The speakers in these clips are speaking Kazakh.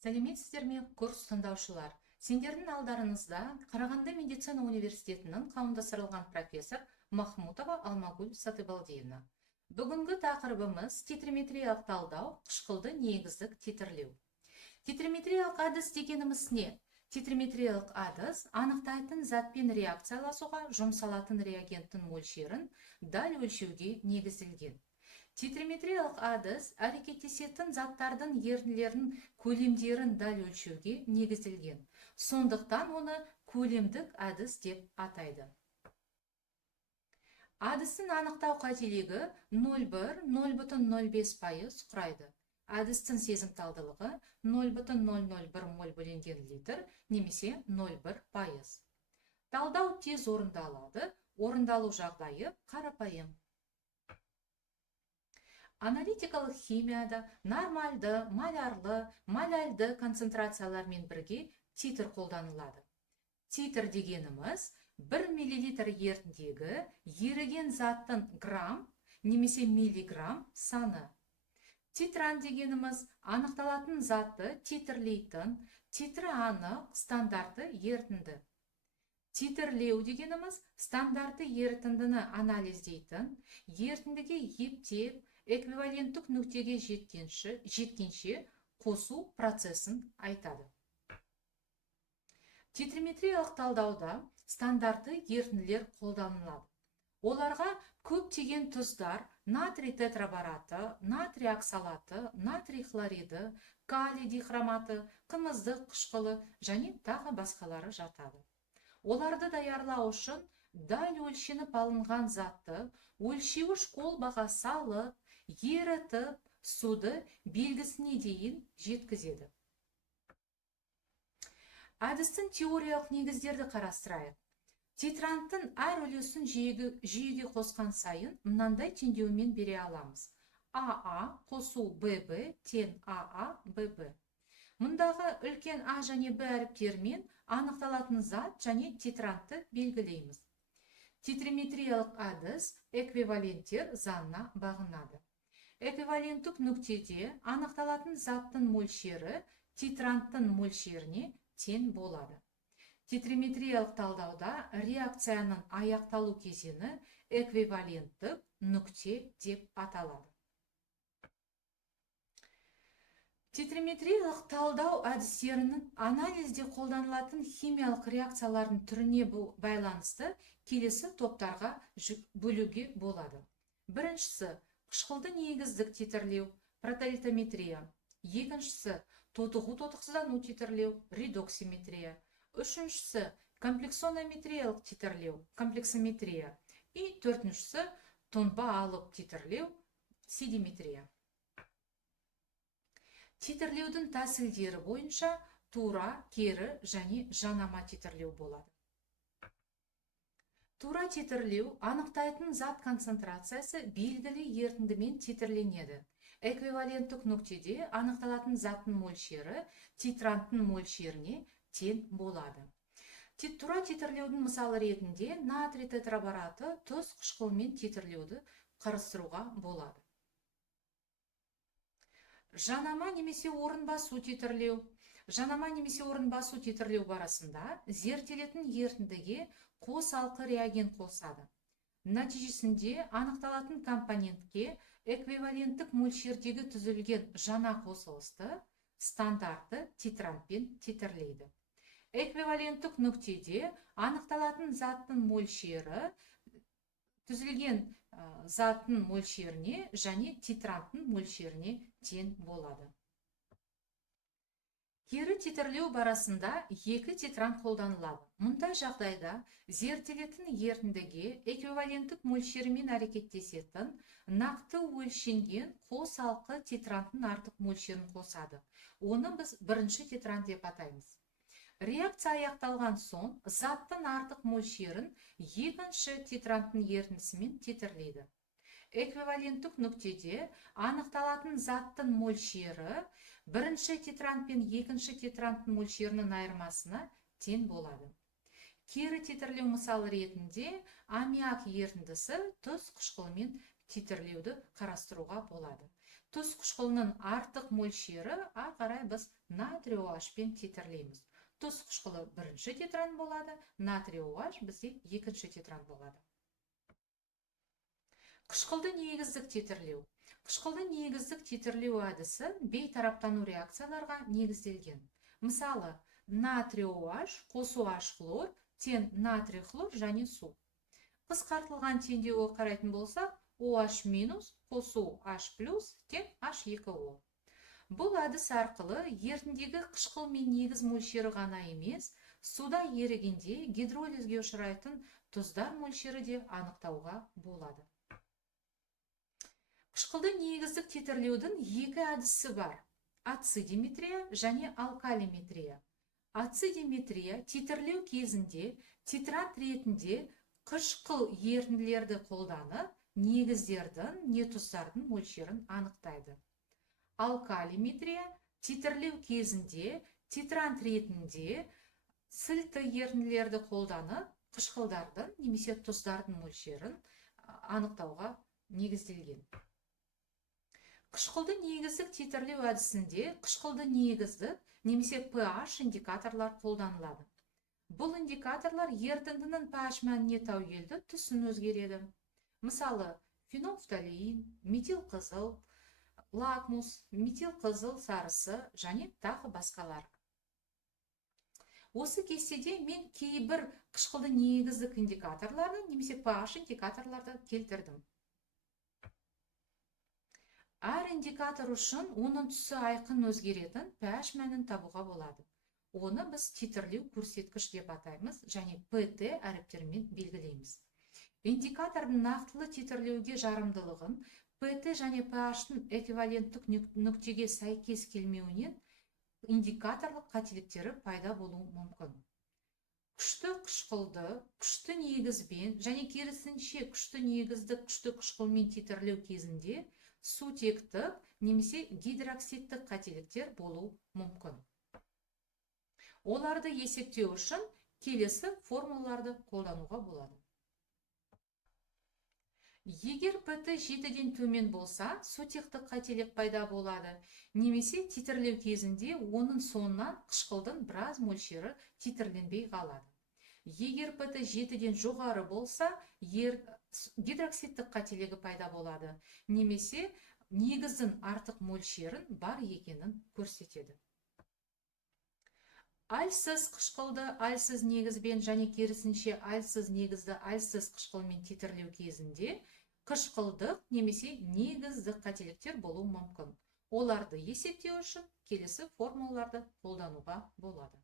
Сәлеметсіздер ме, курс тыңдаушылар? Сендердің алдарыңызда Қарағанды медицина университетінің қауымдастырылған профессор Махмутова Алмагүл Сатыбалдиевна. Бүгінгі тақырыбымыз титрометриялық талдау, қышқылды негіздік титрлеу. Титрометриялық әдіс дегеніміз не? Титрометриялық әдіс анықтайтын затпен реакцияласуға жұмсалатын реагенттің мөлшерін дәл өлшеуге негізделген. Титрометриялық әдіс әрекеттесетін заттардың ерітінділерінің көлемдерін дәл өлшеуге негізделген. Сондықтан оны көлемдік әдіс деп атайды. Әдістің анықтау қателігі 0,1-0,05% құрайды. Әдістің сезімталдылығы 0,001 мол бөлінген литр немесе 0,1%. Талдау тез орындалады, орындалу жағдайы қарапайым. Аналитикалық химияда нормальды, малярлы, маляльды концентрациялармен бірге титр қолданылады. Титр дегеніміз 1 мл ерітіндегі еріген заттың грамм немесе миллиграмм саны. Титран дегеніміз анықталатын затты титрлейтін, титрі анық стандартты ерітінді. Титрлеу дегеніміз стандартты ерітіндіні анализдейтін, ерітіндіге ептеп, эквиваленттік нүктеге жеткенше қосу процесін айтады. Титрометриялық талдауда стандартты ерітінділер қолданылады. Оларға көптеген тұздар, натрий тетрабараты, натрий оксалаты, натрий хлориді, калий дихроматы, қымыздық қышқылы және тағы басқалары жатады. Оларды даярлау үшін дәл өлшеніп алынған затты өлшеуіш қолбаға салып, ерітіп, суды белгісіне дейін жеткізеді. Әдістің теориялық негіздерді қарастырайық. Титранттың әр үлесін жүйеге қосқан сайын мынандай теңдеумен бере аламыз. АА қосу ББ тең АА ББ. Мұндағы үлкен А және Б әріптермен анықталатын зат және титрантты белгілейміз. Титрометриялық әдіс эквиваленттер заңына бағынады. Эквиваленттік нүктеде анықталатын заттың мөлшері титранттың мөлшеріне тең болады. Титрометриялық талдауда реакцияның аяқталу кезеңі эквиваленттік нүкте деп аталады. Титрометриялық талдау әдістерінің анализде қолданылатын химиялық реакциялардың түріне байланысты келесі топтарға бөлуге болады. Біріншісі қышқылды негіздік титрлеу, протолитометрия. Екіншісі тотығу-тотықсыздану титрлеу, редоксиметрия. Үшіншісі комплексонометриялық титрлеу, комплексометрия. И төртіншісі тұнба алып титрлеу, седиметрия. Титрлеудің тәсілдері бойынша тура, кері және жанама титрлеу болады. Тура титрлеу анықтайтын зат концентрациясы белгілі ерітіндімен титрленеді. Эквиваленттік нүктеде анықталатын заттың мөлшері титранттың мөлшеріне тең болады. Тура титрлеудің мысалы ретінде натрий тетрабараты тұз қышқылмен титрлеуді қарастыруға болады. Жанама немесе орынбасу титрлеу. Жанама немесе орынбасу титрлеу барысында зерттелетін ерітіндіге қосалқы реагент қосады. Нәтижесінде анықталатын компонентке эквиваленттік мөлшердегі түзілген жаңа қосылысты стандартты титрантпен титрлейді. Эквиваленттік нүктеде анықталатын заттың мөлшері түзілген заттың мөлшеріне және титранттың мөлшеріне тең болады. Кері титрлеу барысында екі титрант қолданылады. Мұндай жағдайда зерттелетін ерітіндіге эквиваленттік мөлшерімен әрекеттесетін нақты өлшенген қосалқы титранттың артық мөлшерін қосады. Оны біз бірінші титрант деп атаймыз. Реакция аяқталған соң заттың артық мөлшерін екінші титранттың ерітіндісімен титрлейді. Эквиваленттік нүктеде анықталатын заттың мөлшері бірінші титрант пен екінші титранттың мөлшерінің айырмасына тең болады. Кері титрлеу мысалы ретінде аммиак ерітіндісі тұз қышқылымен титрлеуді қарастыруға болады. Тұз қышқылының артық мөлшері а қарай біз натрий OH пен титрлейміз. Тұз қышқылы бірінші тетран болады, натрий OH бізде екінші тетран болады. Қышқылды негіздік титрлеу. Қышқылды негіздік титрлеу әдісі бейтараптану реакцияларға негізделген. Мысалы, натрий OH қосу H хлор, тең натрий хлор және су. Қысқартылған теңдеуге қарайтын болсақ, OH минус қосу H плюс тең H2O. Бұл әдіс арқылы ерітіндегі қышқыл мен негіз мөлшері ғана емес, суда ерігенде гидролизге ұшырайтын тұздар мөлшері де анықтауға болады. Қышқылды негіздік титрлеудің екі әдісі бар: ацидиметрия және алкалиметрия. Ацидиметрия титрлеу кезінде титрат ретінде қышқыл ерітінділерді қолданып, негіздердің не тұздардың мөлшерін анықтайды. Алкалиметрия титрлеу кезінде титрант ретінде сілті ерітінділерді қолданып, қышқылдардың немесе тұздардың мөлшерін анықтауға негізделген. Қышқылды негіздік титрлеу әдісінде қышқылды негіздік немесе pH индикаторлар қолданылады. Бұл индикаторлар ерітіндінің pH мәніне тәуелді түсін өзгереді. Мысалы, фенофталеин, метил қызыл, лакмус, метил қызыл сарысы және тағы басқалар. Осы кестеде мен кейбір қышқылды негіздік индикаторларды немесе pH индикаторларды келтірдім. Әр индикатор үшін оның түсі айқын өзгеретін pH мәнін табуға болады. Оны біз титрлеу көрсеткіш деп атаймыз және PT әріптермен белгілейміз. Индикатордың нақтылы титрлеуге жарамдылығын PT және pH-тың эквиваленттік нүктеге сәйкес келмеуінен индикаторлық қателіктері пайда болуы мүмкін. Күшті қышқылды күшті негізбен және керісінше күшті негізді күшті қышқылмен титрлеу кезінде сутектік немесе гидроксидтік қателіктер болуы мүмкін. Оларды есептеу үшін келесі формулаларды қолдануға болады. Егер PT 7-ден төмен болса, сутектік қателік пайда болады, немесе титрлеу кезінде оның соңынан қышқылдың біраз мөлшері титрленбей қалады. Егер PT 7-ден жоғары болса, гидроксидтік қателігі пайда болады, немесе негіздің артық мөлшерін бар екенін көрсетеді. Альсыз қышқылды альсыз негізбен және керісінше альсыз негізді альсыз қышқылмен титрлеу кезінде қышқылдық немесе негіздік қателіктер болуы мүмкін. Оларды есептеу үшін келесі формулаларды қолдануға болады.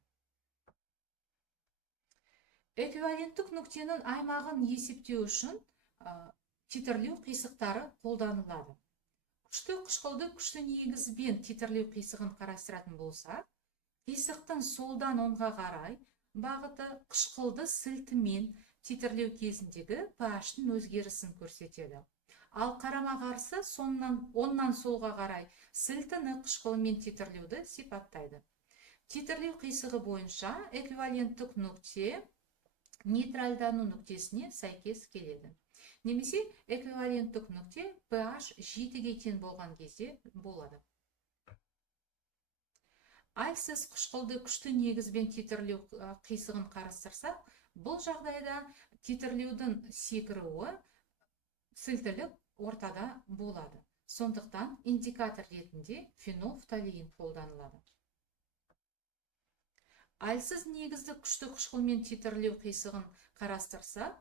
Эквиваленттік нүктенің аймағын есептеу үшін титрлеу қисықтары қолданылады. Күшті қышқылды күшті негізбен титрлеу қисығын қарастыратын болса, қисықтың солдан оңға қарай бағыты қышқылды сілтімен титрлеу кезіндегі pH-тың өзгерісін көрсетеді. Ал қарама-қарсы оннан солға қарай сілтіні қышқылмен титрлеуді сипаттайды. Титрлеу қисығы бойынша эквиваленттік нүкте нейтральдану нүктесіне сәйкес келеді. Немесе эквиваленттік нүкте pH 7-ге тең болған кезде болады. Альсыз қышқылды күшті негізбен титрлеу қисығын қарастырсақ, бұл жағдайда титрлеудің секіруі сілтілік ортада болады. Сондықтан индикатор ретінде фенофталеин қолданылады. Альсыз негізді күшті қышқылмен титрлеу қисығын қарастырса,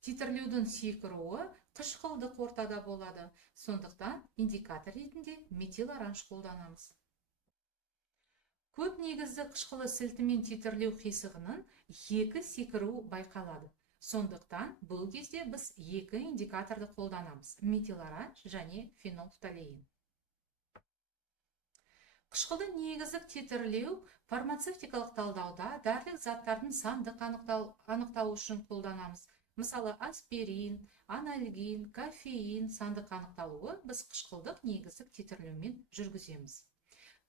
титрлеудің секіруі қышқылдық ортада болады. Сондықтан индикатор ретінде метил оранж қолданамыз. Көп негізді қышқылы сілтімен титрлеу қисығының екі секіру байқалады. Сондықтан бұл кезде біз екі индикаторды қолданамыз: метил оранж және фенофталеин. Қышқылды негіздік титрлеу фармацевтикалық талдауда дәрілік заттардың сандық анықтау үшін қолданамыз. Мысалы, аспирин, анальгин, кофеин сандық анықталуы біз қышқылдық негіздік титрлеумен жүргіземіз.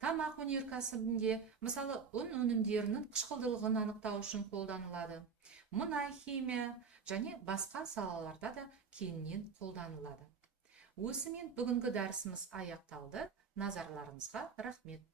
Тамақ өнеркәсібінде, мысалы, ұн өнімдерінің қышқылдылығын анықтау үшін қолданылады. Мұнай химия және басқа салаларда да кеңінен қолданылады. Осымен бүгінгі дәрісіміз аяқталды. Назарларыңызға рахмет.